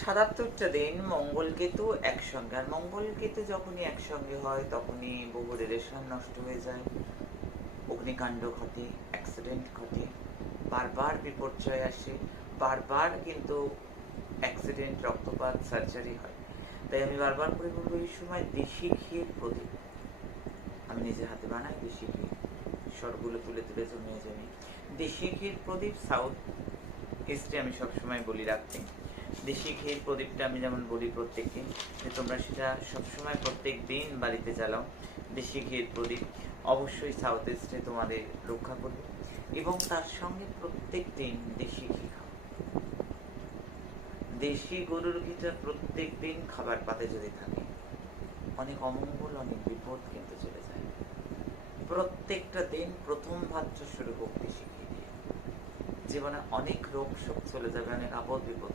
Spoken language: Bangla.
৭৭টা দিন মঙ্গল কেতু একসঙ্গে। আর মঙ্গল কেতু যখনই একসঙ্গে হয় তখনই বহু রিলেশন নষ্ট হয়ে যায়, অগ্নিকাণ্ড ঘটে, অ্যাক্সিডেন্ট ঘটে, বারবার বিপর্যয় আসে, বারবার কিন্তু অ্যাক্সিডেন্ট, রক্তপাত, সার্জারি হয়। তাই আমি বারবার করে বলবো এই সময় দেশি ঘিয়ের প্রদীপ, আমি নিজের হাতে বানাই দেশি ঘি, স্বরগুলো তুলে তুলে জমিয়ে জমিয়ে দেশি ঘির প্রদীপ সাউথ ইস্টে আমি সবসময় বলি রাখতে। দেশি ঘির প্রদীপটা আমি যেমন বলি প্রত্যেক দিন, যে তোমরা সেটা সবসময় প্রত্যেক দিন বাড়িতে জ্বালাও। দেশি ঘির প্রদীপ অবশ্যই সাউথ ইস্টে তোমাদের রক্ষা করবে। এবং তার সঙ্গে প্রত্যেক দিন দেশি ঘি খাও। দেশি গরুর ঘিটা প্রত্যেক দিন খাবার পাতে যদি থাকে, অনেক অমঙ্গল, অনেক বিপদ কিন্তু চলে যায়। প্রত্যেকটা দিন প্রথম ভাতটা শুরু হোক দেশি ঘি দিয়ে, জীবনে অনেক রোগ শোক চলে যাবে, অনেক আপদ বিপদ